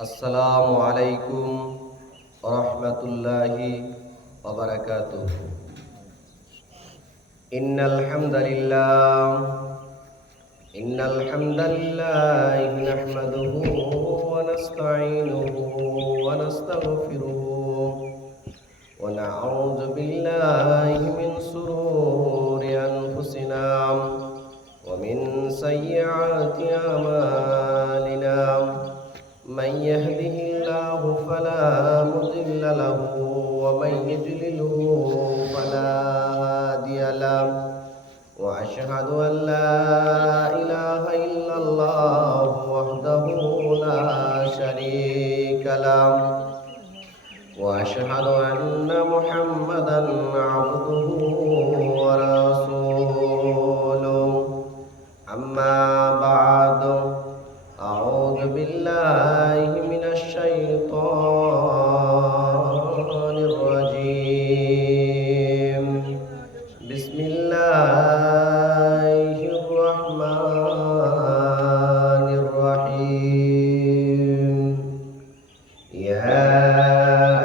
আসসালামু আলাইকুম ওয়া রাহমাতুল্লাহি ওয়া বারাকাতুহু। ইন্নাল হামদালিল্লাহি নাহমাদুহু ওয়া নাস্তাঈনুহু ওয়া নাস্তাগফিরুহ ওয়া না'উযু বিল্লাহি মিন শুরুরি আনফুসিনা ওয়া মিন সাইয়্যাতি আমালিনা। من يهده الله فلا مضل له ومن يضلله فلا هادي له وأشهد أن لا إله إلا الله وحده لا شريك له وأشهد أن محمدا عبده ورسوله. أما بعد، أعوذ بالله من الشيطان الرجيم. بسم الله الرحمن الرحيم. يا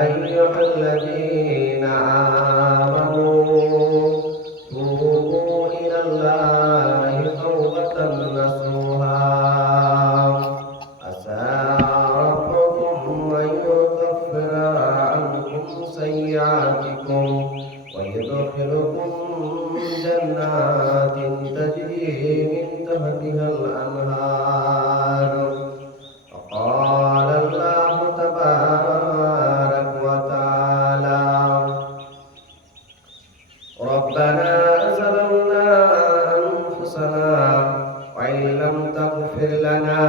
أيها الذين آمنوا توبوا إلى الله توبة نصوحا سيئاتكم ويدخلكم جنات تجري من تحتها الأنهار. وقال الله تبارك وتعالى: ربنا ظلمنا أنفسنا وإن لم تغفر لنا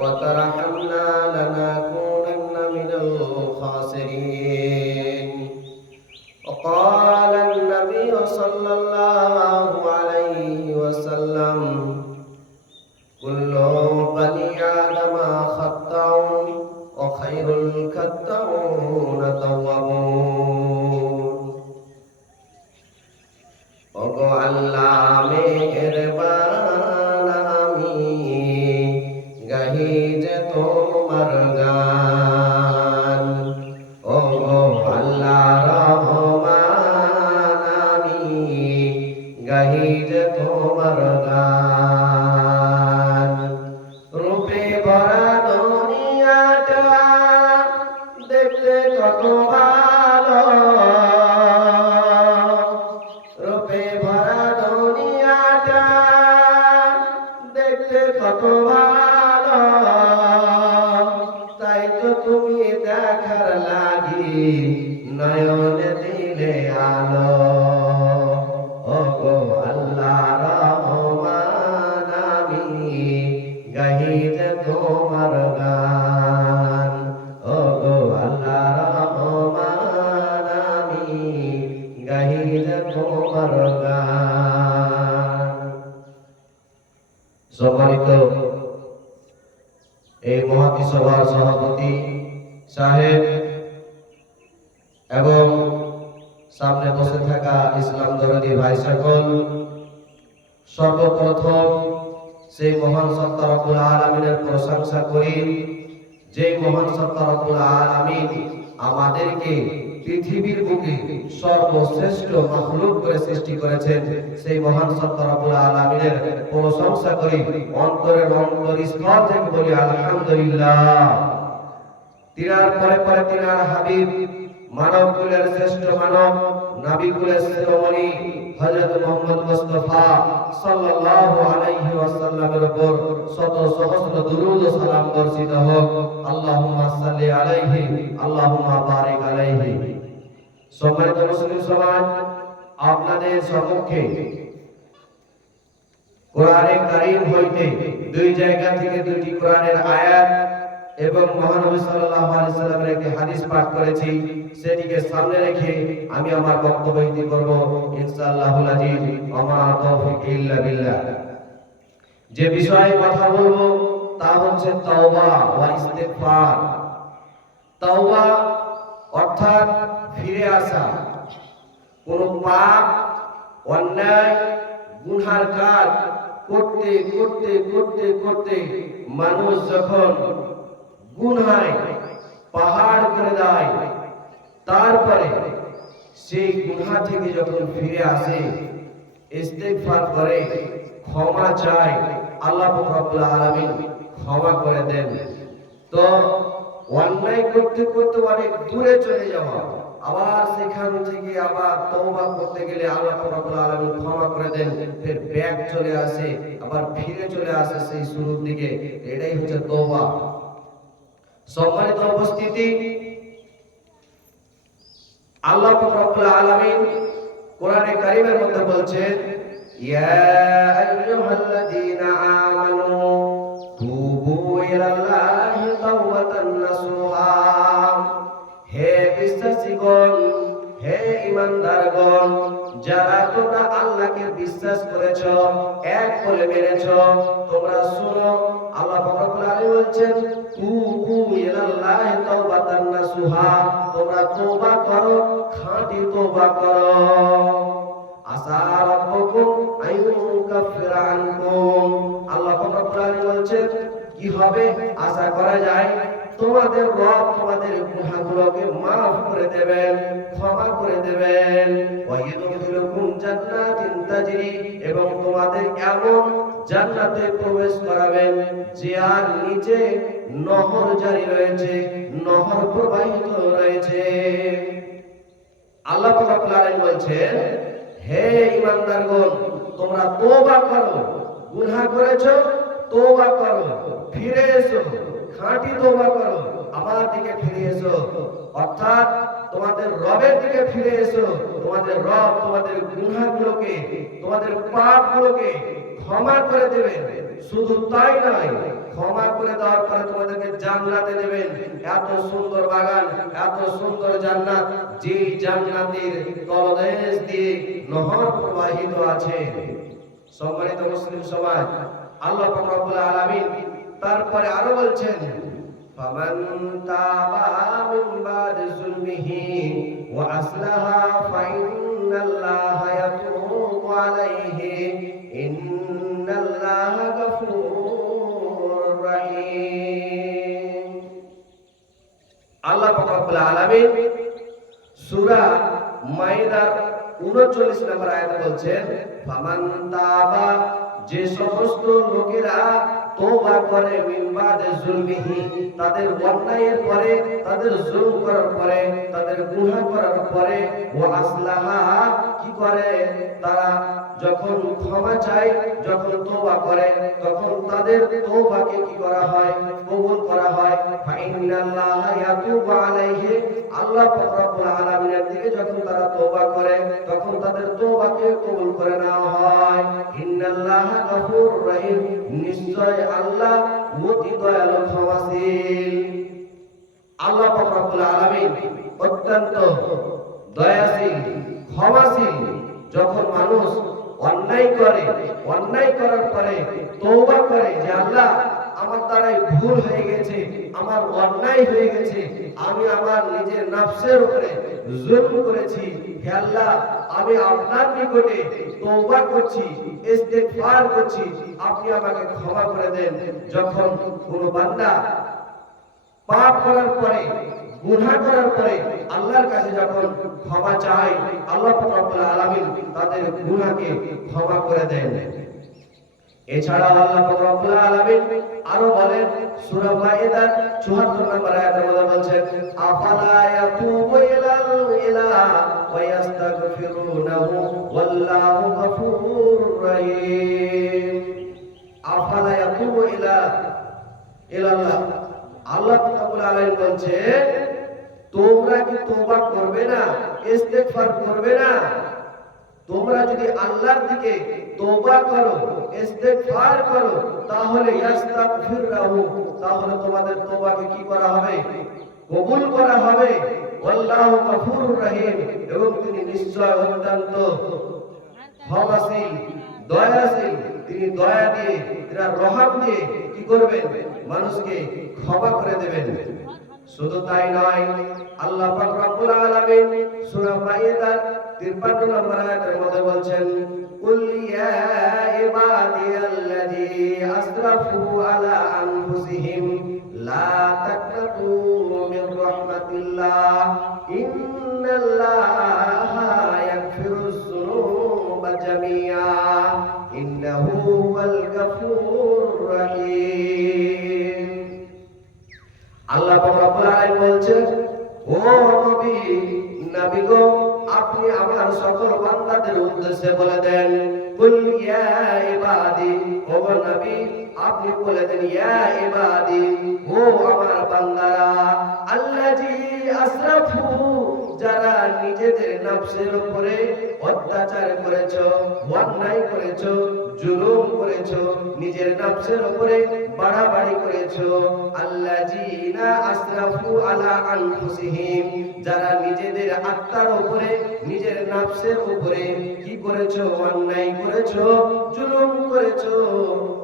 وترحمنا لنكونن من الخاسرين. وقال النبي صلى الله عليه وسلم: كل بني آدم خطاء وخير الخطاؤون التوابون. ওগো আল্লাহ মেহেরবান, আমি গাহি যে তোমার গান। ওগো আল্লাহ রহমান, আমি গাহি যে তোমার গান। রূপে ভরা দুনিয়াটা দেখতে কত ভালো, রূপে ভরা দুনিয়াটা দেখতে কত ভালো, তাই তো তুমি দেখার লাগি নয়নে দিলে আলো। ওগো আল্লাহ রহমান, আমি গাহি যে তোমার গান। ওগো আল্লাহ রহমান, আমি গাহি যে তোমার গান। সম্মানিত এই মহাতি সভার সভাপতি সাহেব এবং সামনে বসে থাকা ইসলাম দরদি ভাই সকল, সর্বপ্রথম সেই মহান সত্তা রব্বুল আলামিনের প্রশংসা করি, যে মহান সত্তা রব্বুল আলামিন আমাদেরকে পৃথিবীর বুকে সর্বশ্রেষ্ঠ মাখলুক করে সৃষ্টি করেছেন। সেই মহান সত্তা রব্বুল আলামিনের প্রশংসা করি, অন্তরের অন্তরস্থল থেকে বলি আলহামদুলিল্লাহ। তিনার পরে পরে তিনার হাবিব, মানব কুলের শ্রেষ্ঠ মানব, নবী কুলের শিরোমণি হযরত মুহাম্মদ মুস্তাফা সাল্লাল্লাহু আলাইহি ওয়াসাল্লামের উপর শত সহস্র দুরূদ ও সালাম বর্ষিত হোক। আল্লাহুম্মা সাল্লি আলাইহি আল্লাহুম্মা বারিক আলাইহি। সম্মানিত মুসলিম সমাজ, আপনাদের সম্মুখে কোরআনে কারীম হইতে দুই জায়গা থেকে দুটি কোরআনের আয়াত এবং মহানবী সাল্লাল্লাহু আলাইহি সাল্লামের একটি হাদিস পাঠ করেছি। সেটিকে সামনে রেখে আমি আমার বক্তব্য ইতি করব ইনশাআল্লাহুল আজিজ। ওমা তাওফীক ইল্লা বিল্লাহ। যে বিষয়ে কথা বলবো তা হচ্ছে তাওবা ওয়া ইস্তিগফার। তাওবা অর্থাৎ ফিরে আসা, কোন পাপ অন্যায় গুনার কাজ করতে করতে করতে করতে মানুষ যখন গুনায় পাহাড় করে দেয়। তারপরে সেই গুনাহ থেকে যখন ফিরে আসে, ইস্তেগফার করে, ক্ষমা চায়, আল্লাহ রাব্বুল আলামিন ক্ষমা করে দেন। তো অন্যায় করতে করতে অনেক দূরে চলে যাওয়া, আবার সেখান থেকে আবার তওবা করতে গেলে আল্লাহ রাব্বুল আলামিন ক্ষমা করে দেন, ফের ব্যাক চলে আসে, আবার ফিরে চলে আসে সেই শুরুর দিকে। এটাই হচ্ছে তওবা। সম্মানিত উপস্থিতি, আল্লাহ রাব্বুল আলামিন কোরআনে কারীমের মধ্যে বলছেন, ইয়া আইয়ুহাল্লাযীনা আমানু তুবু ইলাল্লাহি তাওবাতান নাসুহা। হে বিশ্বাসীগণ, হে ঈমানদারগণ, যারা তোমরা আল্লাহকে বিশ্বাস করেছো, এক বলে মেনেছো, তোমরা শুনো, আল্লাহ রাব্বুল আলামিন বলছেন তুবু ইলাল্লাহি তাওবাতান নাসুহা, তোমরা তওবা করো, খাঁটি তওবা করো। আসা রাব্বুকুম আইয়ুকাফিরা আনকুম, আল্লাহ রাব্বুল আলামিন বলছেন কি হবে? আশা করা যায় তোমাদের রব তোমাদের গুনাহগুলোকে maaf করে দেবেন, ক্ষমা করে দেবেন। ওয়া ইউদখিলুকুম জান্নাতিন তাজরি, এবং তোমাদের এমন জান্নাতে প্রবেশ করাবেন যার নিচে নহর জারি রয়েছে, নহর প্রবাহিত রয়েছে। আল্লাহ রাব্বুল আলামিন বলছেন, হে ঈমানদারগণ, তোমরা তওবা করো, গুনাহ করেছো, তওবা করো, ফিরে এসো, খাঁটি তওবা করো, আমার দিকে ফিরে এসো, অর্থাৎ তোমাদের রবের দিকে ফিরে এসো। তোমাদের রব তোমাদের গুনাহগুলোকে, তোমাদের পাপগুলোকে ক্ষমা করে দেবেন। শুধু তাই নয়, ক্ষমা করে দেওয়ার পরে তোমাদেরকে জান্নাতে দেবেন। এত সুন্দর বাগান, এত সুন্দর জান্নাত, যে জান্নাতের তলদেশ দিয়ে নহর প্রবাহিত আছে। সম্মানিত মুসলিম সমাজ, আল্লাহ রাব্বুল আলামিন তারপরে আরো বলছেন, ফামান তাবা মিন বাদি যুলমিহি ওয়া আসলাহা ফাইন্নাল্লাহা ইয়াতুবু আলাইহি ইন্নাল্লাহা গফুরুর রহিম। আল্লাহ রাব্বুল আলামিন সূরা মাইদার 39 নম্বর আয়াতে বলছেন, ফামান তাবা, যে সমস্ত লোকেরা তওবা করে, মিন বাদি যুলমিহি, তাদের অন্যায়ের পরে, তাদের জুলম করার পরে, তাদের গুনাহ করার পরে, ওয়া আসলাহা, কি করে, তারা যখন ক্ষমা চায়, যখন তওবা করে, তখন তাদের তওবাকে কি করা হয়? কবুল করা হয়। ফাইন্নাল্লাহা ইয়াতুবু আলাইহি, আল্লাহ রাব্বুল আলামিনের দিকে যখন তারা তওবা করে, তখন তাদের তওবাকে কবুল করে নেওয়া হয়। ইন্নাল্লাহা গফুরুর রহিম, নিশ্চয় আল্লাহ অতি দয়ালু, ক্ষমাশীল। আল্লাহ রাব্বুল আলামিন অত্যন্ত দয়াশীল, ক্ষমাশীল। যখন মানুষ অন্যায় করে, অন্যায় করার পরে তওবা করে যে আল্লাহ আমার দ্বারাই ভুল হয়ে গেছে, আমার অন্যায় হয়ে গেছে, আমি আমার নিজের নফসের উপরে জুলম করেছি, হে আল্লাহ আমি আপনার নিকটে তওবা করছি, ইস্তেগফার করছি, আপনি আমাকে ক্ষমা করে দেন। যখন কোনো বান্দা পাপ করার পরে, গুনাহ করার পরে আল্লাহর কাছে যখন ক্ষমা চায়, আল্লাহ রাব্বুল আলামিন তাদের গুনাহকে ক্ষমা করে দেন। এছাড়া আল্লাহ রাব্বুল আলামিন আরো বলেন, সূরা মাইদার ৭৪ নম্বর আয়াতের মধ্যে বলছেন, আফালা ইয়াতুবু ইলাল্লাহ ওয়া ইস্তাগফিরুনাহু ওয়াল্লাহু গফুরুর রহিম। আফালা ইয়াতুবু ইলাল্লাহ, আল্লাহ রাব্বুল আলামিন বলছেন, তোমরা কি তওবা করবে না, ইস্তেগফার করবে না? তোমরা যদি আল্লাহর দিকে তওবা করো, ইস্তেগফার করো, তাহলে ইস্তাগফিরুহু, তাহলে তোমাদের তওবাকে কি করা হবে? কবুল করা হবে। আল্লাহু গফুরুর রহিম, এবং তিনি নিশ্চয় অত্যন্ত ক্ষমাশীল, দয়াশীল। তিনি দয়া দিয়ে, তিনি রহম দিয়ে কি করবেন? মানুষকে ক্ষমা করে দেবেন। শুধু তাই নয়, আল্লাহ পাক রব্বুল আলামিন সূরা মাইদার 53 নম্বর আয়াতের মধ্যে বলছেন, কুল ইয়া ইবাদিয়াল্লাযী আসরাফু আলা আনফুসিহিম লা তাকনাতু মির রাহমাতিল্লাহ ইন্নাল্লাহা ইয়াগফিরুজ যুনুবা জামিআ ইন্নাহু হুয়াল গফুরুর রহিম। আল্লাহ পাক রব্বুল আলামিন বলছেন, ও নবী, নবী গো, আপনি আমার সকল বান্দাদের উদ্দেশ্যে বলে দেন, কুল ইয়া ইবাদি, ও নবী আপনি বলে দেন, ইয়া ইবাদি, ও আমার বান্দারা, আল্লাযী আসরাফু, যারা নিজেদের নফসের উপরে অত্যাচার করেছো, অন্যায় করেছো, জুলুম করেছো, নিজের নফসের উপরে বাড়াবাড়ি করেছো, আল্লাযীনা আসরাফু আলা আনফুসিহিম, যারা নিজেদের আত্মার উপরে, নিজের নফসের উপরে কি করেছো? অন্যায় করেছো, জুলুম করেছো।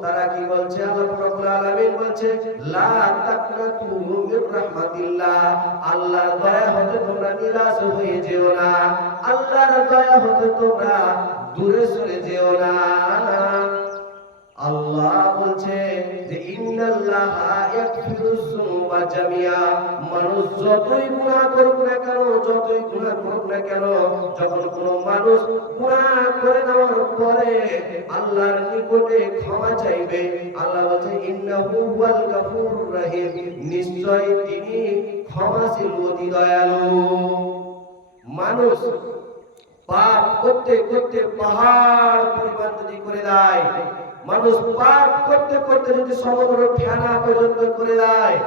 তারা কি বলছে? আল্লাহ রাব্বুল আলামিন বলছে, লা তাকনাতু মির রাহমাতিল্লাহ, আল্লাহর দয়া হতে তোমরা নিরাশ হয়ে যেও না, আল্লাহর দয়া হতে তোমরা দূরে সরে যেও না। আল্লাহ বলছে যে ইন্নাল্লাহা ইয়াগফিরুজ যুনুবা জামিআ, মানুষ যতই গুনাহ করুক না কেন, যতই গুনাহ করুক না কেন, যখন কোন মানুষ গুনাহ করে নেওয়ার পরে আল্লাহর নিকটে ক্ষমা চাইবে, আল্লাহ বলছে ইন্নাহু হুয়াল গফুরুর রহিম, নিশ্চয় তিনি ক্ষমাশীল অতি দয়ালু। মানুষ পাপ করতে করতে পাহাড় পরিমাণ যদি করে দেয়, মানুষ পাপ করতে করতে যদি সমুদ্র ফেনা পর্যন্ত করে দেয়,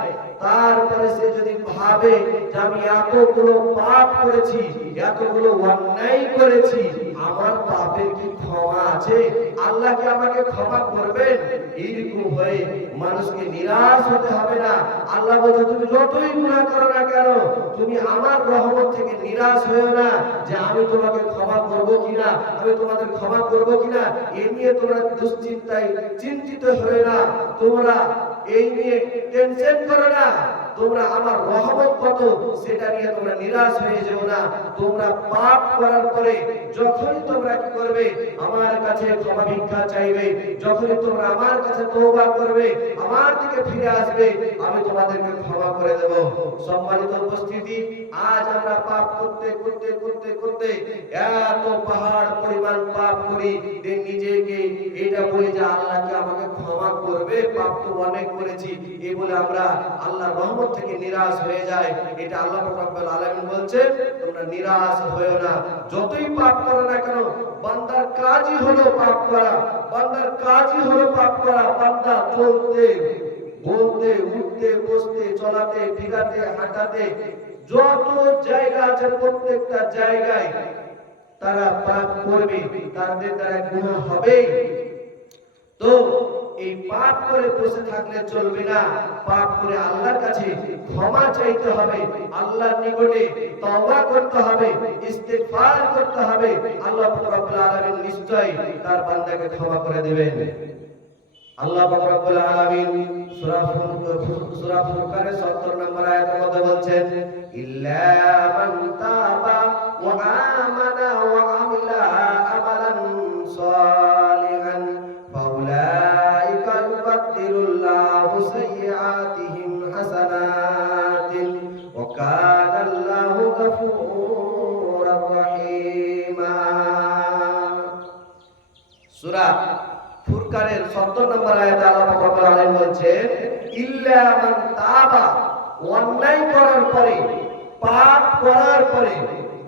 তারপরে সে যদি ভাবে যে আমি এতগুলো পাপ করেছি, এতগুলো অন্যায় করেছি, আমার পাপের কি ক্ষমা আছে? আল্লাহ কি আমাকে ক্ষমা করবেন? এইরকম হয়ে মানুষকে নিরাশ হতে হবে না। আল্লাহ বলছে, তুমি যতই গুনাহ করো না কেন, তুমি আমার রহমত থেকে নিরাশ হয়েও না, যে আমি তোমাকে ক্ষমা করব কিনা, আমি তোমাদের ক্ষমা করব কিনা, এই নিয়ে তোমরা দুশ্চিন্তায় চিন্তিত হয়ে না, তোমরা এই নিয়ে টেনশন করো না, তোমরা আমার রহমত কত সেটা নিয়ে তোমরা নিরাশ হয়ে যেও না। তোমরা পাপ করার পরে যখনই তোমরা কি করবে? আমার কাছে ক্ষমা ভিক্ষা চাইবে, যখনই তোমরা আমার কাছে তওবা করবে, আমার দিকে ফিরে আসবে, আমি তোমাদেরকে ক্ষমা করে দেব। সম্মানিত উপস্থিতি, আজ আমরা পাপ করতে করতে করতে করতে এত পাহাড় পরিমাণ পাপ করি যে নিজেকে এটা বলি যে আল্লাহ কি আমাকে ক্ষমা করবে, পাপ তো অনেক করেছি, এই বলে আমরা আল্লাহর রহমত থেকে নিরাশ হয়ে যায়। এটা আল্লাহ রাব্বুল আলামিন বলছেন, তোমরা নিরাশ হয়ো না, যতই পাপ করো না কেন, বান্দার কাজই হলো পাপ করা, বান্দার কাজই হলো পাপ করা। বান্দা চলতে বলতে, উঠতে, বসতে, চলাতে, ফিরাতে, হাঁটাতে, যত জায়গা আছে প্রত্যেকটা জায়গায় তারা পাপ করবে, তাদের দ্বারা গুনাহ হবে। তো এই পাপ করে বসে থাকলে চলবে না, পাপ করে আল্লাহর কাছে ক্ষমা চাইতে হবে, আল্লাহর নিকটে তওবা করতে হবে, ইস্তিগফার করতে হবে। আল্লাহ রাব্বুল আলামিন নিশ্চয়ই তার বান্দাকে ক্ষমা করে দিবেন। আল্লাহ রাব্বুল আলামিন সূরা ফুরকানের ৭০ নম্বর আয়াতের মধ্যে বলছেন, ইল্লা মান তাবা ওয়া আমানা ওয়া আমিলা আমালান সালিহান ফাউলাইকা ইউবাদদিলুল্লাহু সাইয়্যাতিহিম হাসানাতিন ওয়া কানা আল্লাহু গফুরুর রহিমা। সূরা ফুরকানের ৭০ নম্বর আয়াতে আল্লাহ রাব্বুল আলামিন বলছেন, ইল্লা মান তাবা, অন্যায় করার পরে, পাপ করার পরে,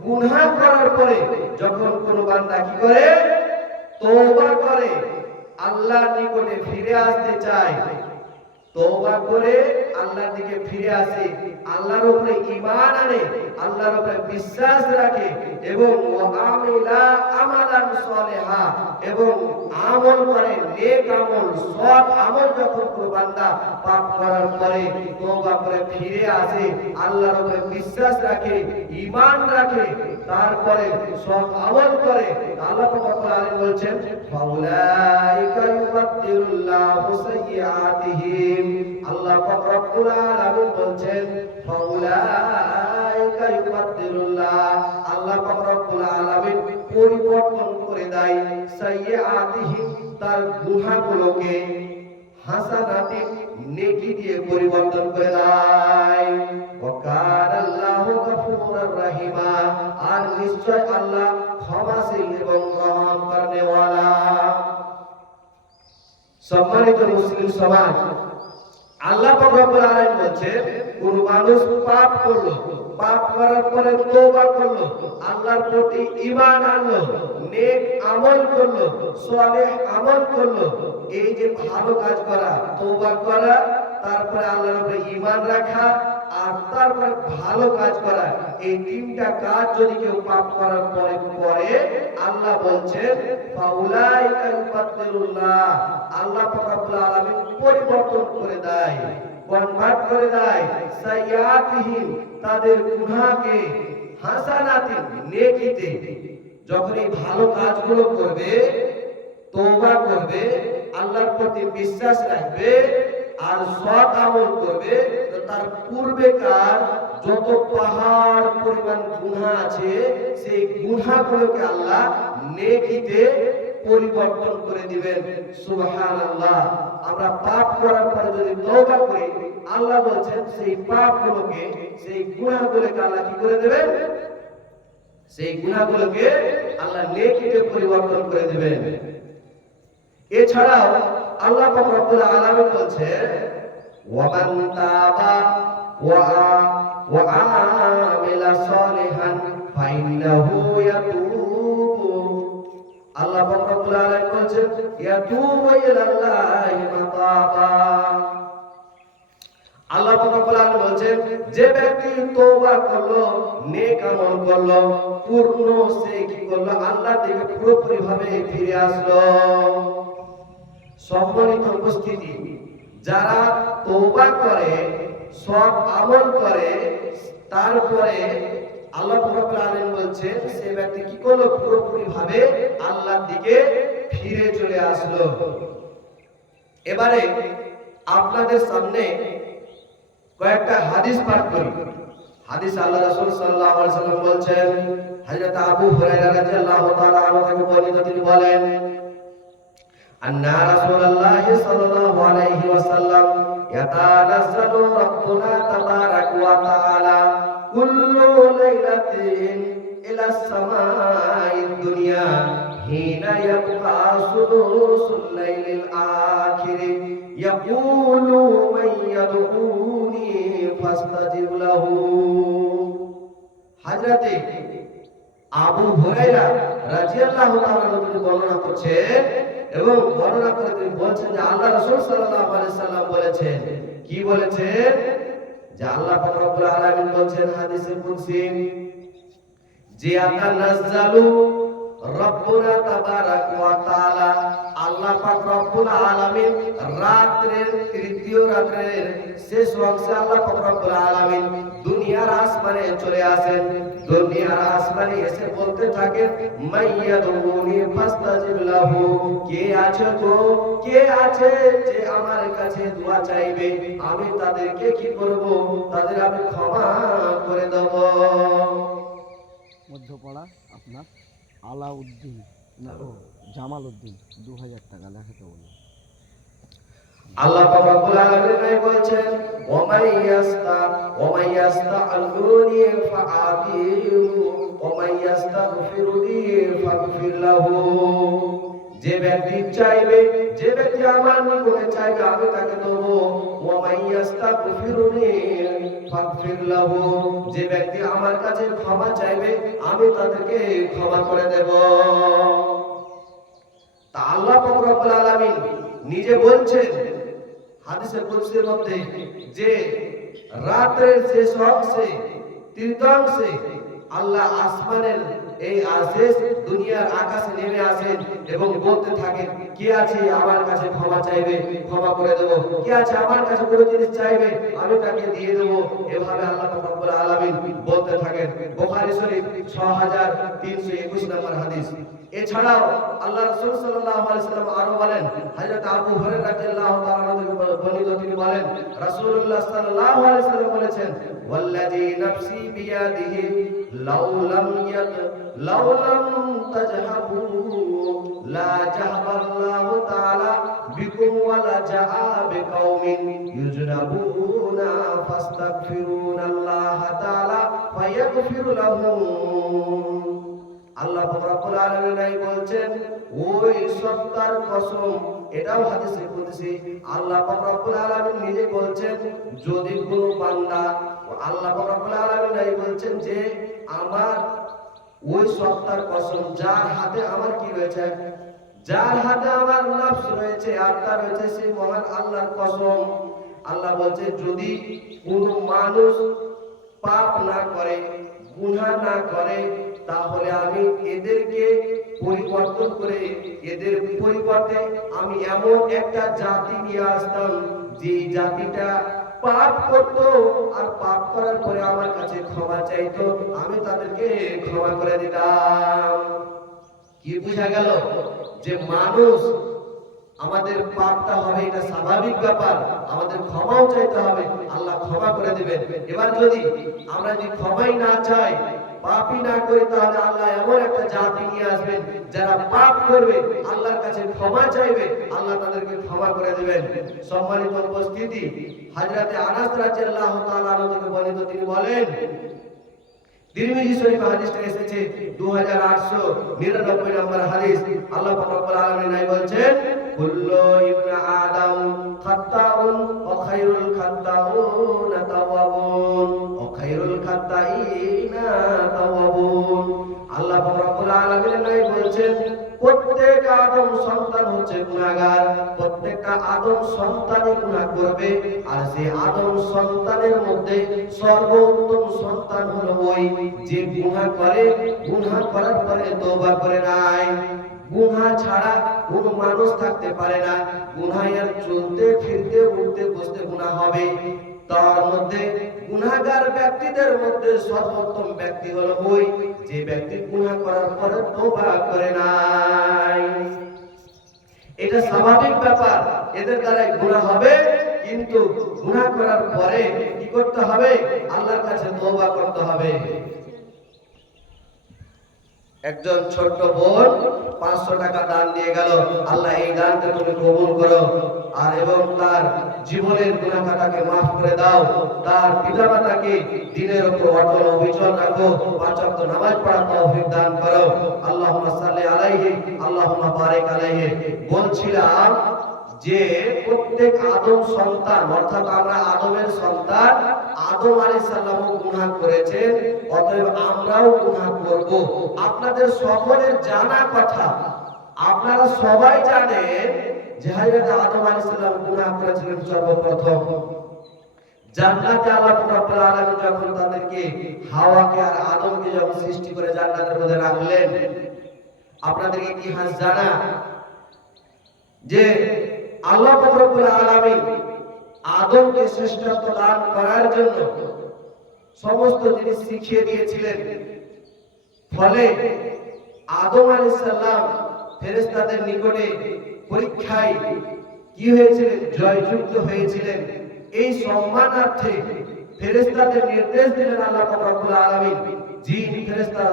গুনাহ করার পরে যখন কোন বান্দা কি করে? তওবা করে, আল্লাহর নিকটে ফিরে আসতে চায়, তওবা করে আল্লাহর দিকে ফিরে আসে, আল্লাহর উপরে ঈমান আনে, আল্লাহর উপরে বিশ্বাস রাখে এবং আমিলা আমালান সালিহা, এবং আমল করে, নেক আমল, সৎ আমল। যখন কোনো বান্দা পাপ করার পরে তওবা করে ফিরে আসে, আল্লাহর উপরে বিশ্বাস রাখে, ঈমান রাখে, তারপরে সৎ আমল করে, আল্লাহ রাব্বুল আলামিন বলছেন, ফাউলাইকা ইউবাদদিলুল্লাহু সাইয়্যাতিহিম। আল্লাহ রাব্বুল আলামিন বলছেন, ফাউলাইকা ইউবাদদিলুল্লাহ, আল্লাহ রাব্বুল আলামিন পরিবর্তন করে দেয় সাইয়্যাতিহিম, তার গুনাহগুলোকে, হাসানাতিন, নেকি দিয়ে পরিবর্তন করে দেয়। ওয়াকান আল্লাহু গফুরুর রহিমা, আর নিশ্চয় আল্লাহ ক্ষমাশীল এবং গ্রহণ করনেওয়ালা। সম্মানিত মুসলিম সমাজ, আল্লাহ পাক রব্বুল আলামিন বলেন, কোন মানুষ পাপ করলো, পাপ করার পরে তওবা করলো, আল্লাহর প্রতি ঈমান আনলো, নেক আমল করলো, সালেহ আমল করলো, এই যে ভালো কাজ করা, তওবা করা, তারপরে আল্লাহর উপরে ঈমান রাখা, আর তারপরে ভালো কাজ করা, এই তিনটা কাজ যদি কেউ পাপ করার পরে করে, আল্লাহ বলছেন ফাউলাইকা ইউবাদদিলুল্লাহ, আল্লাহ পাক রব্বুল আলামিন পরিবর্তন করে দেয়, কনভার্ট করে দেয় সাইয়াতিহিম, তাদের গুনাহকে হাসানাতিন, নেকিতে। যখন এই ভালো কাজগুলো করবে, তওবা করবে, আল্লাহর প্রতি বিশ্বাস রাখবে আর সৎ আমল করবে, তো তার পূর্বেকার যত পাহাড় পরিমাণ গুনাহ আছে, সেই গুনাহগুলোকে আল্লাহ নেকিতে পরিবর্তন করে দিবেন। সুবহানাল্লাহ। আমরা পাপ করার পরে যদি তওবা করি, আল্লাহ বলছেন সেই পাপগুলোকে, সেই গুনাহগুলোকে আল্লাহ কি করে দেবেন? সেই গুনাহগুলোকে আল্লাহ নেকিতে পরিবর্তন করে দিবেন। এছাড়াও আল্লাহ পাক রব্বুল আলামিন বলছেন ওয়ামান তাবা ওয়া আমিলা সালিহান ফাইন্নাহু ইয়াতুবু, আল্লাহ পাক রব্বুল আলামিন বলছেন ইয়াতুবু ইলাল্লাহি মাতাবা। আল্লাহ পাক রব্বুল আলামিন বলছেন যে ব্যক্তি তওবা করলো, নেক আমল করলো, পূর্ণ সে কি করলো? আল্লাহর দিকে পুরোপুরি ভাবে ফিরে আসলো। সম্মানিত উপস্থিতি, যারা তওবা করে, সৎ আমল করে, তারপরে আল্লাহ রাব্বুল আলামিন বলছেন সে ব্যক্তি কি করলো? পুরোপুরি ভাবে আল্লাহর দিকে ফিরে চলে আসলো। এবারে আপনাদের সামনে কয়েকটা হাদিস পাঠ করি। হাদিস আল্লাহ রাসূল সাল্লাল্লাহু আলাইহি ওয়াসাল্লাম বলছেন, হযরত আবু হুরায়রা রাদিয়াল্লাহু তাআলা আনহু থেকে বর্ণিত, তিনি বলেন আন্না রাসূলুল্লাহ সাল্লাল্লাহু আলাইহি ওয়াসাল্লাম ইয়াতানাজ্জালু রাব্বুনা তাবারাক ওয়া তাআলা কুল্লু লাইলাতিন ইলা সামাঈদ দুনিয়া হিনা ইয়াবকা সুলুসুল লাইলিল আখির ইয়াকুলু মান ইয়াদউনি ফাস্তাজিব লাহু। হযরত আবু হুরায়রা রাদিয়াল্লাহু তাআলা তিনি বর্ণনা করছেন এবং বর্ণনা করে তিনি বলছেন যে আল্লাহ রাসূল সাল্লাল্লাহু আলাইহি সাল্লাম বলেছেন, কি বলেছেন? যে আল্লাহ পাক রব্বুল আলামিন বলছেন হাদিসে কুদসি, যে আতানাজ্জালু রব্বুনা তাবারাক ওয়া তাআলা, আল্লাহ পাক রব্বুল আলামিন রাতের তৃতীয় রাতের শেষ অংশে আল্লাহ পাক রব্বুল আলামিন দুনিয়ার আসমানে চলে আসেন। দুনিয়ার আসমানে এসে বলতে থাকেন মাইয়াদুনি ফাস্তাজিব লাহু, কে আছে গো, কে আছে যে আমার কাছে দোয়া চাইবে, আমি তাদেরকে কি করব? তাদের আমি ক্ষমা করে দেব। মধ্যপাড়া আপনার আলাউদ্দিন না জামাল উদ্দিন 2000 টাকা লেখাতে বলুন। আল্লাহ পাক রব্বুল আলামিন বলেছেন ওমাইয়াস্তাআলুনি ফাআতিহু ওমাইয়াস্তাগফিরুনি ফাগফির লাহু, যে ব্যক্তি চাইবে, যে ব্যক্তি আমার নিকটে চাইবে আমি তাকে দেব। ওমাইয়াস্তাগফিরুনি ফাগফির লাহু, যে ব্যক্তি আমার কাছে ক্ষমা চাইবে আমি তাদেরকে ক্ষমা করে দেব। তা আল্লাহ পাক রব্বুল আলামিন নিজে বলছেন হাদিসে কুদসির মধ্যে যে রাতের শেষ অংশে, তৃতীয়াংশে আল্লাহ আসমানের এই শেষ দুনিয়ার আকাশে নেমে আসেন এবং বলতে থাকেন, কে আছে আমার কাছে ক্ষমা চাইবে, ক্ষমা করে দেব, কে আছে আমার কাছে কোনো জিনিস চাইবে আমি তাকে দিয়ে দেব। এভাবে আল্লাহ রাব্বুল আলামিন বলতে থাকেন। বুখারী শরীফ 6321 নম্বর হাদিস। এছাড়াও আল্লাহ রাসূল সাল্লাল্লাহু আলাইহি সাল্লাম আরো বলেন, হযরত আবু হুরায়রা রাদিয়াল্লাহু তাআলা থেকে বর্ণিত, তিনি বলেন রাসূলুল্লাহ সাল্লাল্লাহু আলাইহি সাল্লাম বলেছেন, ওয়াল্লাযী নাফসি বিয়াদিহি লাউ লাম তাজহাবু লা জাহাবাল্লাহু আল্লাহু তাআলা বিকুম ওয়া লাজাআ বিকাউমিন ইউজনাবুনা ফাস্তাগফিরুনাল্লাহ তাআলা ফায়াগফিরু লাহুম। আল্লাহ রাব্বুল আলামিন বলছেন, ওই সত্তার কসম, এটাও হাদিসে কুদসি, আল্লাহ রাব্বুল আলামিন নিজে বলছেন, যদি কোন বান্দা, আল্লাহ রাব্বুল আলামিন বলছেন যে আমার ওই সত্তার কসম, যার হাতে আমার কি রয়েছে, যার হাতে আমার নফস রয়েছে, আত্মা রয়েছে, সেই মহান আল্লাহর কসম। আল্লাহ বলছে, যদি কোন মানুষ পাপ না করে, গুনাহ না করে, তাহলে আমি এদেরকে পরিবর্তন করে এদের পরিবর্তে আমি এমন একটা জাতি নিয়ে আসতাম, যে জাতিটা পাপ করতো আর পাপ করার পরে আমার কাছে ক্ষমা চাইতো, আমি তাদেরকে ক্ষমা করে দিতাম। কি বোঝা গেল? যে মানুষ, আমাদের পাপটা হবে এটা স্বাভাবিক ব্যাপার, আমাদের ক্ষমাও চাইতে হবে, আল্লাহ ক্ষমা করে দিবেন। এবার যদি আমরা যদি ক্ষমাই না চাই, পাপই না করি, তাহলে আল্লাহ এমন একটা জাতি নিয়ে আসবেন যারা পাপ করবে, আল্লাহর কাছে ক্ষমা চাইবে, আল্লাহ তাদেরকে ক্ষমা করে দিবেন। সম্মানিত উপস্থিতি, হযরতে আনাস রাদিয়াল্লাহু তাআলা আনহু থেকে বর্ণিত, তিনি বলেন, তিরমিজি শরীফে হাদিসটা এসেছে 2899 নম্বর হাদিস। আল্লাহ পাক রব্বুল আলামিন বলছেন, কুল্লু ইবনে আদম খাত্তাউন ওয়া খায়রুল খাত্তাউন তাওয়াবুন ওয়া খায়রুল খাত্তাইনা তাওয়াবুন। আল্লাহ পাক রব্বুল আলামিন বলছেন, প্রত্যেক আদম সন্তান হচ্ছে গুনাহগার, প্রত্যেকটা আদম সন্তানই গুনাহ করবে, আর সেই আদম সন্তানের মধ্যে সর্বোত্তম সন্তান হলো ওই যে গুনাহ করে, গুনাহ করার পরে তওবা করে নাই। গুনাহ ছাড়া কোন মানুষ থাকতে পারে না, গুনাহের চলতে ফিরতে উঠতে বসতে গুনাহ হবে। তার মধ্যে গুনাহগার ব্যক্তিদের মধ্যে সর্বোত্তম ব্যক্তি হলো ওই যে ব্যক্তি গুনাহ করার পরে তওবা করে নাই। এটা স্বাভাবিক ব্যাপার, এদের দ্বারাই গুনাহ হবে, কিন্তু গুনাহ করার পরে কি করতে হবে? আল্লাহর কাছে তওবা করতে হবে। একজন ছোট্ট বোন 500 টাকা দান দিয়ে গেল, আল্লাহ এই দানকে তুমি কবুল করো, আর এবং তার জীবনের গুনাহ খাতাকে maaf করে দাও, তার পিতামাতাকে দ্বীনের উপর অটল অবিচল রাখো, 5 ওয়াক্ত নামাজ পড়ার তৌফিক দান করো। আল্লাহুম্মা সাল্লি আলাইহি আল্লাহুম্মা বারিক আলাইহি। বলছিলাম যে প্রত্যেক আদম সন্তান, অর্থাৎ আমরা আদমের সন্তান, আদম আলাইহিস সালামও গুনাহ করেছেন, অতএব আমরাও গুনাহ করব। আপনাদের সকলের জানা কথা, আপনারা সবাই জানেন যে হযরত আদম আলাইহিস সালাম গুনাহ করেছিলেন সর্বপ্রথম। জান্নাতে আল্লাহ রাব্বুল আলামিন যখন তাদেরকে, হাওয়াকে আর আদমকে যখন সৃষ্টি করে জান্নাতের মধ্যে রাখলেন, আপনাদের ইতিহাস জানা যে আল্লাহ রাব্বুল আলামিন আদমকে শ্রেষ্ঠত্ব দান করার জন্য সমস্ত জিনিস শিখিয়ে দিয়েছিলেন। ফলে আদম আলাইহিস সালাম ফেরেশতাদের নিকটে পরীক্ষায় কি হয়েছিলেন? জয়যুক্ত হয়েছিলেন। এই সম্মানার্থে ফেরেশতাদের নির্দেশ দিলেন আল্লাহ রাব্বুল আলামিন, জিন ফেরেশতা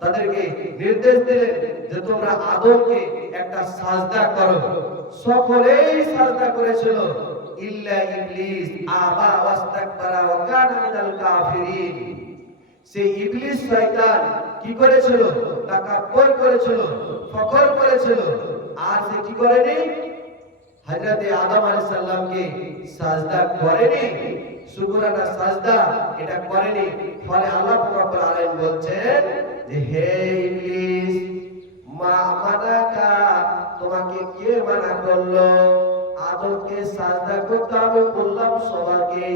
তাদেরকে নির্দেশ দিলেন যে তোমরা আদমকে একটা সাজদা করো। সকলেই সাজদা করেছিল, ইল্লা ইবলিস আবা ওয়াস্তাকবারা ওয়া কানা মিনাল কাফিরিন। সেই ইবলিস শয়তান কি করেছিল? তাকাব্বুর করেছিল, ফখর করেছিল, আর সে কি করেনি? হযরতে আদম আলাইহিস সালামকে সাজদা করেনি, শুকরানা সাজদা এটা করেনি। ফলে আল্লাহ রাব্বুল আলামিন বলছেন যে হে ইবলিস, মা মানাকা, তোমাকে কে মানা করলো আদমকে সাজদা করতে? আমি বললাম সবাইকে,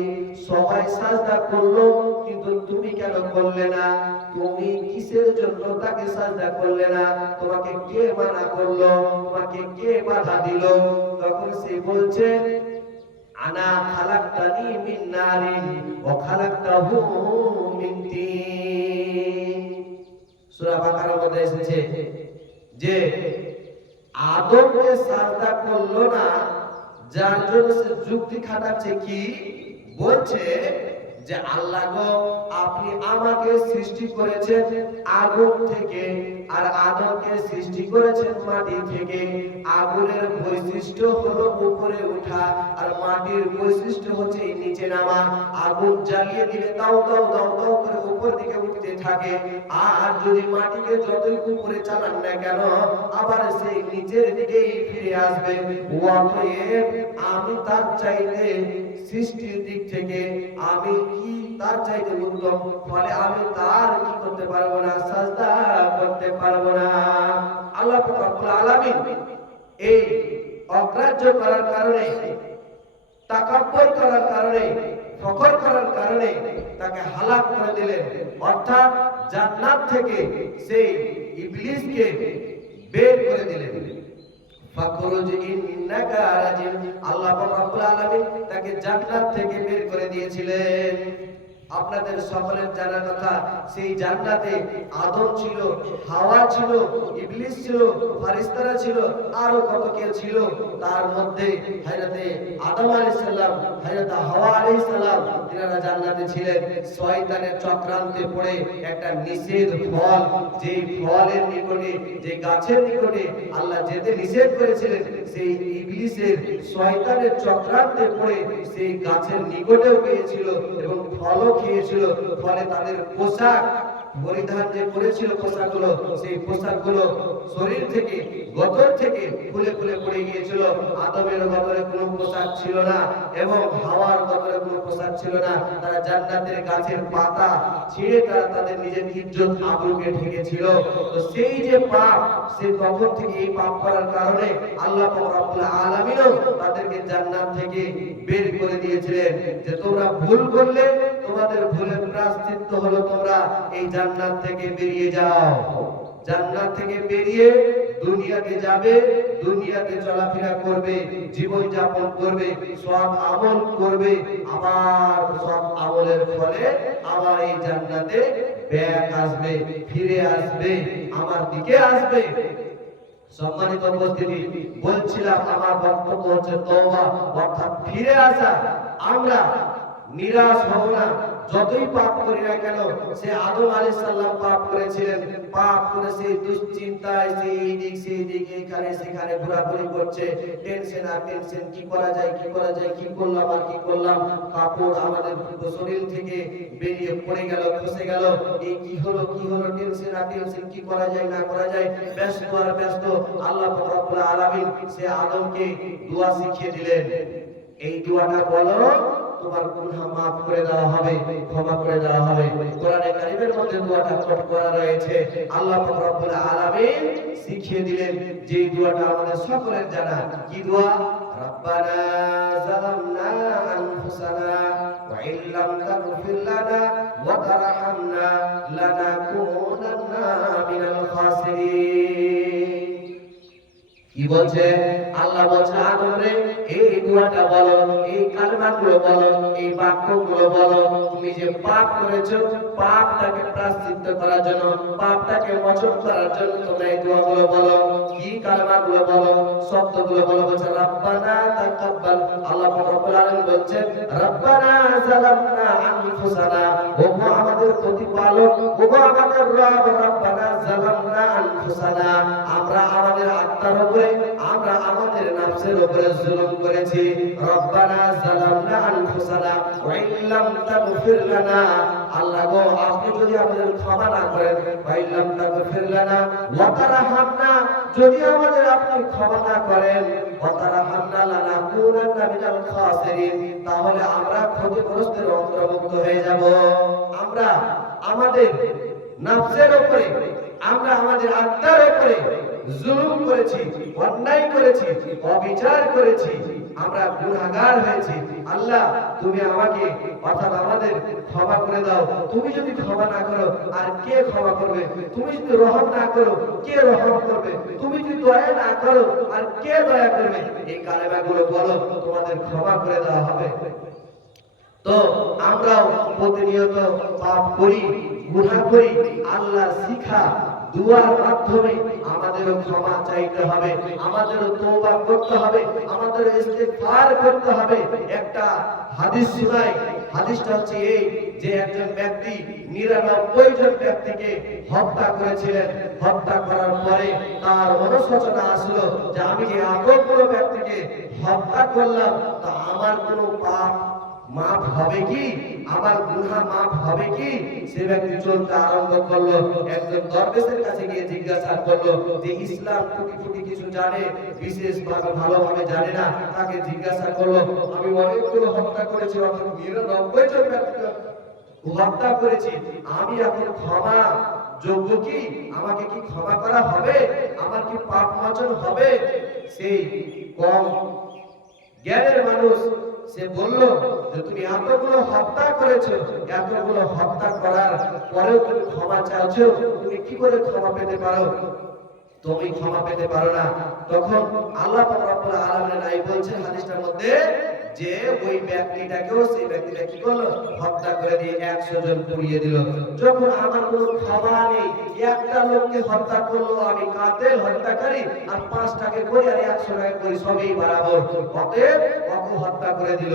সবাই সাজদা করলো, কিন্তু তুমি কেন করলে না? তুমি কিসের জন্য তাকে সাজদা করলে না? তোমাকে কে মানা করলো? তোমাকে কে বাধা দিল? তখন সে বলছে, আনা খালাকতানি মিন নারিন ওয়া খালাকতাহু মিন তিন। সূরা বাকারার মধ্যে এসেছে যে আদমকে সাজদা করলো না, যার জন্য সে যুক্তি খাটাচ্ছে, কি বলছে যে আল্লাহ গো, আপনি আমাকে সৃষ্টি করেছেন আগুন থেকে, আর আদমকে সৃষ্টি করেছেন মাটি থেকে। আগুনের বৈশিষ্ট্য হলো উপরে ওঠা, আর মাটির বৈশিষ্ট্য হচ্ছে নিচে নামা। আগুন জ্বালিয়ে দিলে দাও দাও দাও দাও করে উপর দিকে উঠতে থাকে, আর যদি মাটিকে যতই উপরে চালান না কেন আবার সেই নিচের দিকেই ফিরে আসবে। অতএব আমি তার চাইতে সৃষ্টির দিক থেকে আমি কি তার চাইতে উত্তম, ফলে আমি তার কি করতে পারবো না, সাজদা করতে পারবো না। আল্লাহ রাব্বুল আলামিন এই অগ্রাহ্য করার কারণে, তাকাব্বুর করার কারণে, ফখর করার কারণে তাকে হালাক করে দিলেন। অর্থাৎ জান্নাত থেকে সেই ইবলিসকে বের করে দিলেন। ফাখরুজ ইন্নাকা রাজিম, আল্লাহ রাব্বুল আলামিন তাকে জান্নাত থেকে বের করে দিয়েছিলেন। আপনাদের সকলের জানার কথা, সেই জান্নাতে আদম ছিল, হাওয়া ছিল, ইবলিস ছিল, ফেরেশতারা ছিল, আরো কত কে ছিল। তার মধ্যে হযরতে আদম আলাইহিস সালাম, হযরতে হাওয়া আলাইহিস সালাম, তিনারা জান্নাতে ছিলেন। শয়তানের চক্রান্তে পড়ে একটা নিষেধ ফল, যেই ফলের নিকটে, যে গাছের নিকটে আল্লাহ যেতে নিষেধ করেছিলেন, সেই ইবলিসের শয়তানের চক্রান্তে পড়ে সেই গাছের নিকটেও গিয়েছিল এবং ফলও খেয়েছিল। ফলে তাদের পোশাক পরিধান যে করেছিল, পোশাকগুলো, সেই পোশাকগুলো শরীর থেকে, গতর থেকে খুলে খুলে পড়ে গিয়েছিল। আদমের গতরে কোনো পোশাক ছিল না এবং হাওয়ার গতরে কোনো পোশাক ছিল না। তারা জান্নাতের গাছের পাতা ছিঁড়ে তারা তাদের নিজের ইজ্জত আবরুকে ঢেকেছিল। তো সেই যে পাপ, সে তখন থেকে এই পাপ করার কারণে আল্লাহ রাব্বুল আলামিনও তাদেরকে জান্নাত থেকে বের করে দিয়েছিলেন যে তোমরা ভুল করলে, তোমাদের ভুলের প্রায়শ্চিত্ত হলো তোমরা এই জান্নাত থেকে বেরিয়ে যাও। জান্নাত থেকে বেরিয়ে দুনিয়াতে যাবে, দুনিয়াতে চলাফেরা করবে, জীবন যাপন করবে, সৎ আমল করবে, আবার সৎ আমলের ফলে আবার এই জান্নাতে ব্যাক আসবে, ফিরে আসবে, আমার দিকে আসবে। সম্মানিত উপস্থিতি, বলছিলাম আমার বক্তব্য হচ্ছে তওবা, অর্থাৎ ফিরে আসা। আমরা নিরাশ হব না, যতই পাপ করি না কেন। সে আদম আলাইহিস সালাম পাপ করেছিলেন, পাপ করে সেই দুশ্চিন্তায় সেই দিক সেই দিক এখানে সেখানে ঘোরাঘুরি করছে, টেনশন আর টেনশন, কি করা যায় কি করা যায়, কি করলাম আর কি করলাম। কাপড় আমাদের শরীর থেকে বেরিয়ে পড়ে গেল, খসে গেল, এই কি হলো কি হলো, টেনশন আর টেনশন, কি করা যায় না করা যায়, ব্যস্ত আর ব্যস্ত। আল্লাহ রাব্বুল আলামিন সে আদমকে দোয়া শিখিয়ে দিলেন, এই দোয়াটা বলো, তোমার গুনাহ maaf করে দেওয়া হবে, ক্ষমা করে দেওয়া হবে। কোরআনে কারীমের মধ্যে দোয়াটা কোট করা রয়েছে। আল্লাহ পাক রব্বুল আলামিন শিখিয়ে দিলেন যে দোয়াটা আমাদের সকলের জানা। কি দোয়া? রব্বানা যালামনা আনফুসানা ওয়া ইল্লাম তাগফির লানা ওয়া তারহামনা লানাকুনান্না মিনাল খাসিরিন। কি বলছে? আল্লাহ বলছে আদম রে, এই দোয়াটা বলো, এই কালেমাগুলো বলো, এই বাক্যগুলো বলো। তুমি যে পাপ করেছো, পাপটাকে প্রায়শ্চিত্ত করার জন্য, পাপটাকে মোচন করার জন্য তোমরা এই দোয়াগুলো বলো। কি কালেমাগুলো বলো, শব্দগুলো বলো? বলছে রব্বানা তাকাব্বাল। আল্লাহ রাব্বুল আলামিন বলছেন রব্বানা যালামনা আনফুসানা, ওগো আমাদের প্রতিপালক, ওগো আমাদের রব, রব্বানা যালামনা আনফুসানা, আমরা আমাদের আত্মার উপরে, আমরা আমাদের নফসের উপরে জুলুম করেছি। রব্বানা যালামনা আনফুসানা ওয়া ইল্লাম তাগফির লানা, আল্লাহ গো আপনি যদি আমাদের ক্ষমা না করেন, ওয়া ইল্লাম তাগফির লানা ওয়া তারহামনা, যদি আমাদের আপনি ক্ষমা না করেন, ওয়া তারহামনা লানাকুনান্না মিনাল খাসিরিন, তাহলে আমরা ক্ষতিগ্রস্তের অন্তর্ভুক্ত হয়ে যাব। আমরা আমাদের নফসের উপরে, আমরা আমাদের আত্মার উপরে জুলুম করেছি, অন্যায় করেছি, অবিচার করেছি, আমরা গুনাহগার হয়েছি। আল্লাহ তুমি আমাকে অর্থাৎ আমাদের ক্ষমা করে দাও। তুমি যদি ক্ষমা না করো আর কে ক্ষমা করবে? তুমি যদি রহম না করো কে রহম করবে? তুমি যদি দয়া না করো আর কে দয়া করবে? এই কালেমাগুলো বলো, তোমাদের ক্ষমা করে দেওয়া হবে। তো আমরাও প্রতিনিয়ত পাপ করি, গুনাহ করি। আল্লাহ শিখা দুয়ার মাধ্যমে আমাদেরও ক্ষমা চাইতে হবে, আমাদেরও তওবা করতে হবে, আমাদেরও ইস্তিগফার করতে হবে। একটা হাদিস শোনাই, হাদিসটা হচ্ছে এই যে একজন ব্যক্তি 99 জন ব্যক্তিকে হত্যা করেছিলেন। হত্যা করার পরে তার অনুশোচনা আসলো যে আমি যে এতগুলো ব্যক্তিকে হত্যা করলাম, তা আমার কোনো পাপ মাফ হবে কি, আমার গুনাহ মাফ হবে কি? সে ব্যক্তি চলতে আরম্ভ করলো। একজন দরবেশের কাছে গিয়ে জিজ্ঞাসা করলো যে ইসলাম টুকি কিছু জানে, বিশেষ ভালোভাবে জানে না। তাকে জিজ্ঞাসা করলো আমি অনেকগুলো হত্যা করেছি, অন্তত 99 জন ব্যক্তিকে হত্যা করেছি, আমি এখন ক্ষমা যোগ্য কি? আমাকে কি ক্ষমা করা হবে? আমার কি পাপ মোচন হবে? সেই কম জ্ঞানের মানুষ সে বলল যে তুমি এতগুলো হত্যা করেছো, এতগুলো হত্যা করার পরেও তুমি ক্ষমা চাইছো, তুমি কি করে ক্ষমা পেতে পারো? তুমি ক্ষমা পেতে পারো না। তখন আল্লাহ পাক রব্বুল আলামিন নাই বলছেন হাদিসটার মধ্যে যে ওই ব্যক্তিটাকেও সেই ব্যক্তিটা কি করলো? হত্যা করে দিয়ে 100 জন পুড়িয়ে দিল। যখন আমার কোনো ক্ষমা নেই, একটা লোককে হত্যা করলো, আমি কাতিল হত্যাকারী, আর 5টাকে করি আর 100টাকে করি, সবই বরাবর, অতএব ওকে হত্যা করে দিল।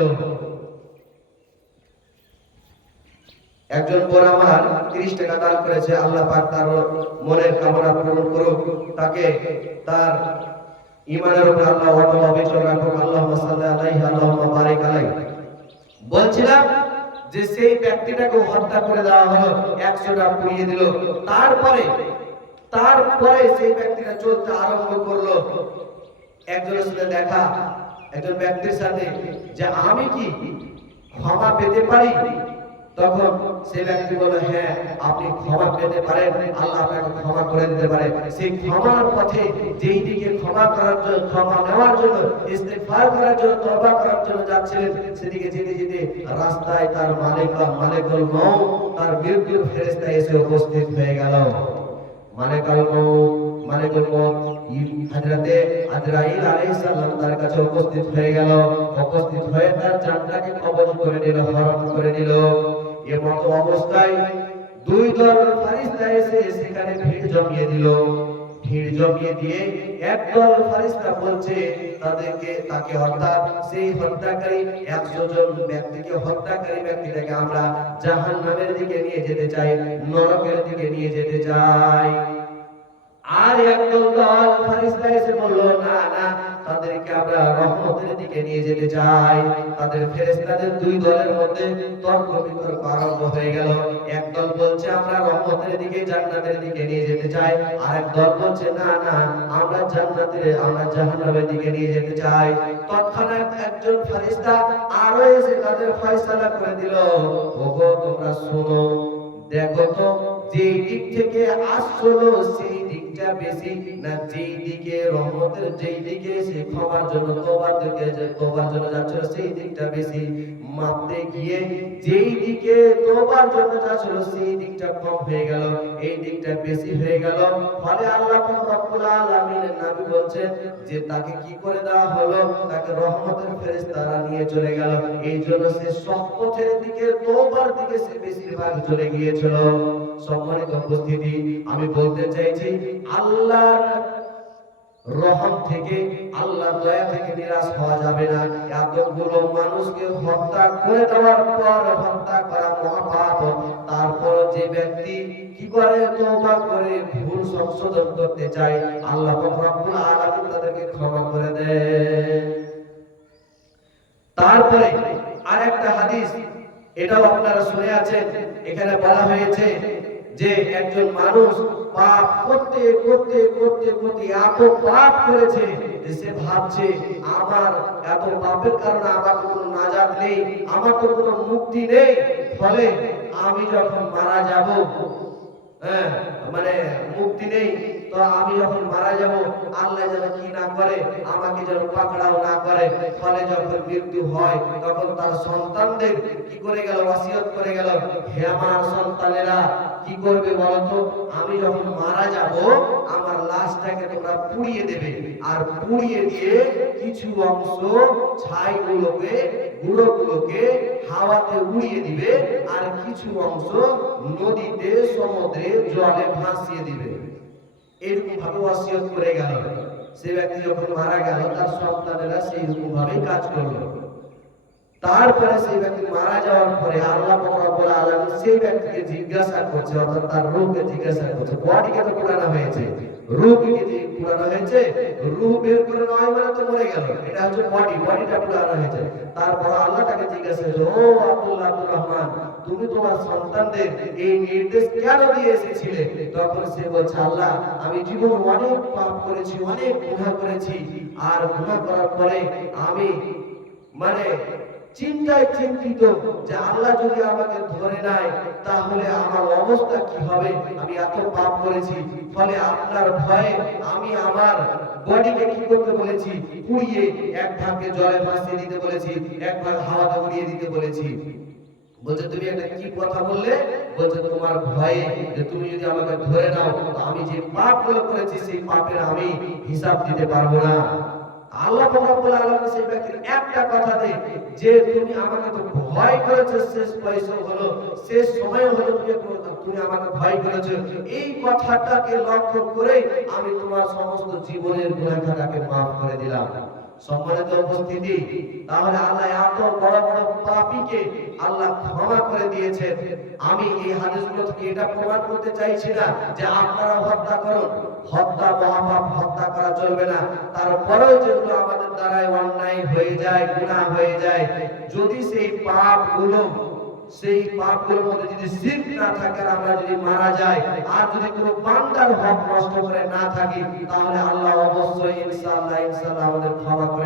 একজন বোন আমার 30 টাকা দান করেছে, আল্লাহ পাক তার মনের কামনা পূরণ করুক, তাকে তার ঈমানের উপর আল্লাহ অটল অবিচল রাখুক। আল্লাহুম্মা সাল্লি আলাইহি আল্লাহুম্মা বারিক আলাইহি। বলছিলাম যে সেই ব্যক্তিটাকে হত্যা করে দেওয়া হলো, 100টা পুড়িয়ে দিল। তারপরে সেই ব্যক্তিটা চলতে আরম্ভ করলো। একজনের সাথে দেখা, একজন ব্যক্তির সাথে, যে আমি কি ক্ষমা পেতে পারি? তখন সে ব্যক্তি বলে হ্যাঁ আপনি ক্ষমা পেতে পারেন, আল্লাহ আপনাকে ক্ষমা করে দিতে পারে। সেই ক্ষমার পথে যেই দিকে ক্ষমা করার জন্য, ক্ষমা নেওয়ার জন্য, ইস্তেগফার করার জন্য, তওবা করার জন্য যাচ্ছিলেন, সেদিকে যেতে যেতে রাস্তায় তার মালিকুল মউত, তার মৃত্যুর ফেরেশতা এসে উপস্থিত হয়ে গেল। মালিকুল মউত হযরতে আজরাইল আলাইহিস সালাম তার কাছে উপস্থিত হয়ে গেল। উপস্থিত হয়ে তার জানটাকে কবজ করে নিল, হরণ করে নিল। এমত অবস্থায় দুই দল ফেরেশতা এসে সেখানে ভিড় জমিয়ে দিল। ভিড় জমিয়ে দিয়ে একদল ফেরেশতা বলছে তাকে অর্থাৎ সেই হত্যাকারী 100 জন ব্যক্তিকে, হত্যাকারী ব্যক্তিটাকে আমরা জাহান্নামের দিকে নিয়ে যেতে চাই, নরকের দিকে নিয়ে যেতে চাই। আর একদল দল ফেরেশতা এসে বলল না না, তাদেরকে আমরা রহমতের দিকে নিয়ে যেতে চাই। তাদের ফেরেশতাদের দুই দলের মধ্যে তর্ক বিতর্ক আরম্ভ হয়ে গেল। একদল বলছে আমরা রহমতের দিকে, জান্নাতের দিকে নিয়ে যেতে চাই, আর এক দল বলছে না না, আমরা জাহান্নামের দিকে নিয়ে যেতে চাই। তৎক্ষণাৎ একজন ফেরেশতা আরো এসে তাদের ফয়সালা করে দিল, ওগো তোমরা শোনো, দেখো তো যেই দিক থেকে আসলো সেই দিকটা বেশি না যেই দিকে রহমতের, যেই দিকে সে ক্ষমার জন্য, তওবার জন্য যাচ্ছিল সেই দিকটা বেশি? মাপতে গিয়ে যেই দিকে তওবার জন্য যাচ্ছিল সেই দিকটা কম হয়ে গেল, এই দিকটা বেশি হয়ে গেল। ফলে আল্লাহ রাব্বুল আলামিনের নবী বলছেন যে তাকে কি করে দেওয়া হলো? তাকে রহমতের ফেরেশতারা নিয়ে চলে গেল। এই জন্য সে সৎ পথের দিকে, তওবার দিকে সে বেশিরভাগ চলে গিয়েছিল। সম্মানিত উপস্থিতি, আমি বলতে চাইছি আল্লাহর রহম থেকে, আল্লাহর দয়া থেকে নিরাশ হওয়া যাবে না। এতগুলো মানুষকে হত্যা করে দেওয়ার পর, হত্যা করা মহাপাপ, তারপর যে ব্যক্তি কি করে তওবা করে ভুল সংশোধন করতে চায়, আল্লাহ রাব্বুল আলামিন তাদেরকে ক্ষমা করে দেন। তারপরে আরেকটা হাদিস, এটাও আপনারা শুনে আছেন, এখানে বলা হয়েছে যে একজন মানুষ পাপ করতে করতে করতে করতে এত পাপ করেছে যে সে ভাবছে আমার এত পাপের কারণে আমার কোনো নাজাত নেই, আমার তো কোনো মুক্তি নেই, ফলে আমি যখন মারা যাব, হ্যাঁ মানে মুক্তি নেই, তো আমি যখন মারা যাব আল্লাহ যেন কি না করে, আমাকে যেন পাকড়াও না করে। ফলে যখন মৃত্যু হয় তখন তার সন্তানদের কি করে গেল? ওয়াসিয়ত করে গেল, হে আমার সন্তানেরা কি করবে বলতো, আমি যখন মারা যাব আমার লাশটাকে তোমরা পুড়িয়ে দেবে, আর পুড়িয়ে দিয়ে কিছু অংশ ছাইগুলোকে, গুঁড়োগুলোকে হাওয়াতে উড়িয়ে দিবে, আর কিছু অংশ নদীতে, সমুদ্রে, জলে ভাসিয়ে দিবে। এরকম ভাবে ওয়াসিয়ত করে গেল। সে ব্যক্তি যখন মারা গেল তার সন্তানেরা সেই রকম ভাবে কাজ করলো। তারপরে সেই ব্যক্তি মারা যাওয়ার পরে আল্লাহ রাব্বুল আলামিন সেই ব্যক্তিকে জিজ্ঞাসা করছে, অর্থাৎ তার রূহকে জিজ্ঞাসা করছে। বডিকে তো পুরানো হয়েছে, রূহকে যে পুরানো হয়েছে, রূহ বের করে নয় মানে তো মরে গেল, এটা হচ্ছে বডিটা পুরানো হয়েছে। তারপর আল্লাহ তাকে জিজ্ঞাসা করছে, ও আব্দুল রহমান, তুমি তোমার সন্তানদের এই নির্দেশ কেন দিয়ে এসেছিলে? তখন সে বলছে, আল্লাহ, আমি জীবন অনেক পাপ করেছি, অনেক গুনাহ করেছি, আর গুনাহ করার পরে আমি মানে চিন্তায় চিন্তিত যে আল্লাহ যদি আমাকে ধরে নেয় তাহলে আমার অবস্থা কি হবে, আমি এত পাপ করেছি। ফলে আপনার ভয়ে আমি আমার বডিকে কি করতে বলেছি, পুড়িয়ে এক ভাগকে জলে ভাসিয়ে দিতে বলেছি, এক ভাগ হাওয়াতে উড়িয়ে দিতে বলেছি। বলছে, তুমি একটা কি কথা বললে? বলছে, তোমার ভয়ে যে তুমি যদি আমাকে ধরে নাও তো আমি যে পাপগুলো করেছি সেই পাপের আমি হিসাব দিতে পারবো না। আল্লাহ রাব্বুল আলামিন সেই ব্যক্তির একটা কথাতে, যে তুমি আমাকে তো ভয় করেছো, শেষ পয়সা হলো, শেষ সময় হলো, তুমি আমাকে ভয় করেছো, এই কথাটাকে লক্ষ্য করে আমি তোমার সমস্ত জীবনের গুনাহটাকে maaf করে দিলাম। সম্মানিত উপস্থিতি, তাহলে আল্লাহ এত বড় বড় পাপীকে আল্লাহ ক্ষমা করে দিয়েছেন। আমি এই হাদিসগুলো থেকে এটা প্রমাণ করতে চাইছি না যে আপনারা হত্যা করুন, হত্যা মহাপাপ, হত্যা করা চলবে না। তারপরেও যেগুলো আমাদের দ্বারাই অন্যায় হয়ে যায়, গুনাহ হয়ে যায়, যদি সেই পাপগুলোর মধ্যে যদি শিরক না থাকে, আর আমরা যদি মারা যাই, আর যদি কোনো বান্দার হক নষ্ট করে না থাকি, তাহলে আল্লাহ অবশ্যই ইনশাআল্লাহ আমাদের ক্ষমা করে